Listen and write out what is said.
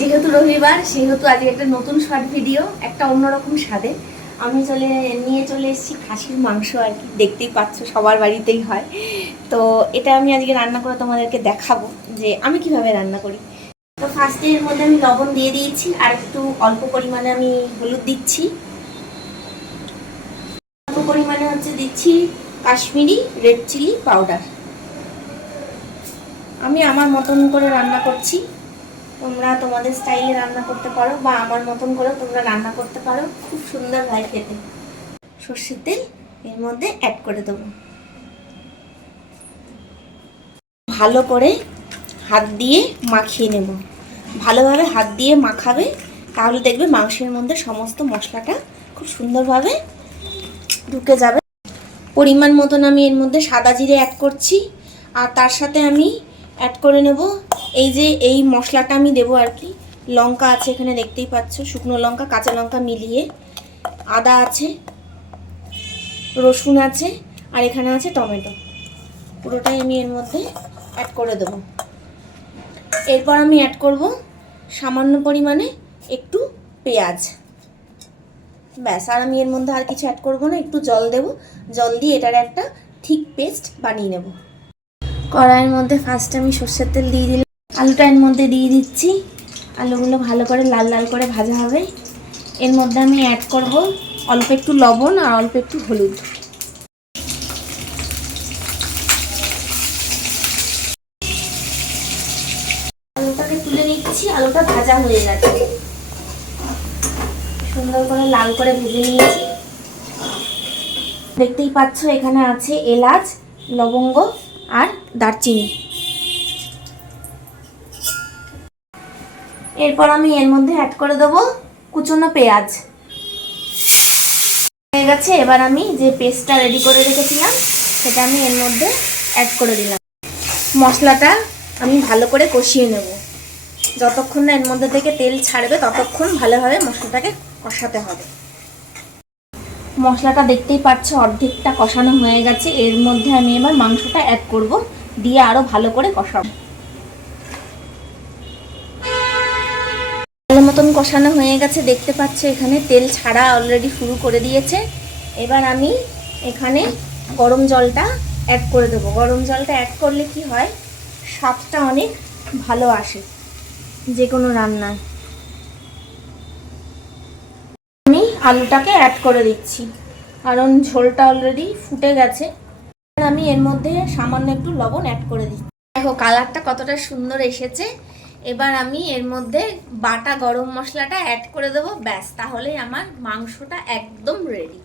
যেহেতু রবিবার, সেহেতু আজকে একটা নতুন শর্ট ভিডিও একটা অন্যরকম স্বাদে। আমি চলে, নিয়ে চলে এসেছি খাসির মাংস আর কি, দেখতেই পাচ্ছ সবার বাড়িতেই হয়। তো এটা আমি আজকে রান্না করে তোমাদেরকে দেখাবো যে আমি কীভাবে রান্না করি। তো ফার্স্টে এর মধ্যে আমি লবণ দিয়ে দিয়েছি, আর একটু অল্প পরিমাণে আমি হলুদ দিচ্ছি। অল্প পরিমাণে হচ্ছে দিচ্ছি কাশ্মীরি রেড চিলি পাউডার আমি আমার মতন করে রান্না করছি। তোমরা তোমাদের স্টাইলে রান্না করতে পারো বা আমার মতন করে তোমরা রান্না করতে পারো। খুব সুন্দর হয় খেতে। সর্ষের তেল এর মধ্যে অ্যাড করে দেবো। ভালো করে হাত দিয়ে মাখিয়ে নেব। ভালোভাবে হাত দিয়ে মাখাবে, তাহলে দেখবে মাংসের মধ্যে সমস্ত মশলাটা খুব সুন্দরভাবে ঢুকে যাবে। পরিমাণ মতন আমি এর মধ্যে সাদা জিরে অ্যাড করছি। আর তার সাথে আমি অ্যাড করে নেব এই যে এই মশলাটা আমি দেবো আর কি। লঙ্কা আছে এখানে দেখতেই পাচ্ছ, শুকনো লঙ্কা, কাঁচা লঙ্কা মিলিয়ে। আদা আছে, রসুন আছে, আর এখানে আছে টমেটো। পুরোটাই আমি এর মধ্যে অ্যাড করে দেবো। এরপর আমি অ্যাড করব সামান্য পরিমাণে একটু পেঁয়াজ। ব্যাস, আর আমি এর মধ্যে আর কিছু অ্যাড করব না, একটু জল দেব। জল দিয়ে এটার একটা ঠিক পেস্ট বানিয়ে নেব। কড়াইয়ের মধ্যে ফার্স্ট আমি সর্ষের তেল দিয়ে দিলাম। আলুটা এর মধ্যে দিয়ে দিচ্ছি। আলুগুলো ভালো করে লাল লাল করে ভাজা হবে। এর মধ্যে আমি অ্যাড করব অল্প একটু লবণ আর অল্প একটু হলুদ। আলুটাকে তুলে নিচ্ছি, আলুটা ভাজা হয়ে গেছে। সুন্দর করে লাল করে ভেজে নিয়েছি। দেখতেই পাচ্ছ, এখানে আছে এলাচ, লবঙ্গ আর দারচিনি। এরপর আমি এর মধ্যে অ্যাড করে দেবো কুচনো পেঁয়াজ। হয়ে গেছে, এবার আমি যে পেস্টটা রেডি করে রেখেছিলাম, সেটা আমি এর মধ্যে অ্যাড করে দিলাম। মশলাটা আমি ভালো করে কষিয়ে নেব। যতক্ষণ না এর মধ্যে থেকে তেল ছাড়বে, ততক্ষণ ভালোভাবে মশলাটাকে কষাতে হবে। মশলাটা দেখতেই পাচ্ছ, অর্ধেকটা কষানো হয়ে গেছে। এর মধ্যে আমি এবার মাংসটা অ্যাড করব, দিয়ে আরও ভালো করে কষাবো। মতন কষানো হয়ে গেছে, দেখতে পাচ্ছ এখানে তেল ছাড়া অলরেডি শুরু করে দিয়েছে। এবার আমি এখানে গরম জলটা অ্যাড করে দেবো। গরম জলটা অ্যাড করলে কি হয়? স্বাদটা অনেক ভালো আসে যে কোনো রান্নায়। আমি আলুটাকে অ্যাড করে দিচ্ছি, কারণ ঝোলটা অলরেডি ফুটে গেছে। আমি এর মধ্যে সামান্য একটু লবণ অ্যাড করে দিচ্ছি। দেখো কালারটা কতটা সুন্দর এসেছে। এবার আমি এর মধ্যে বাটা গরম মশলাটা অ্যাড করে দেবো। ব্যাস, তাহলেই আমার মাংসটা একদম রেডি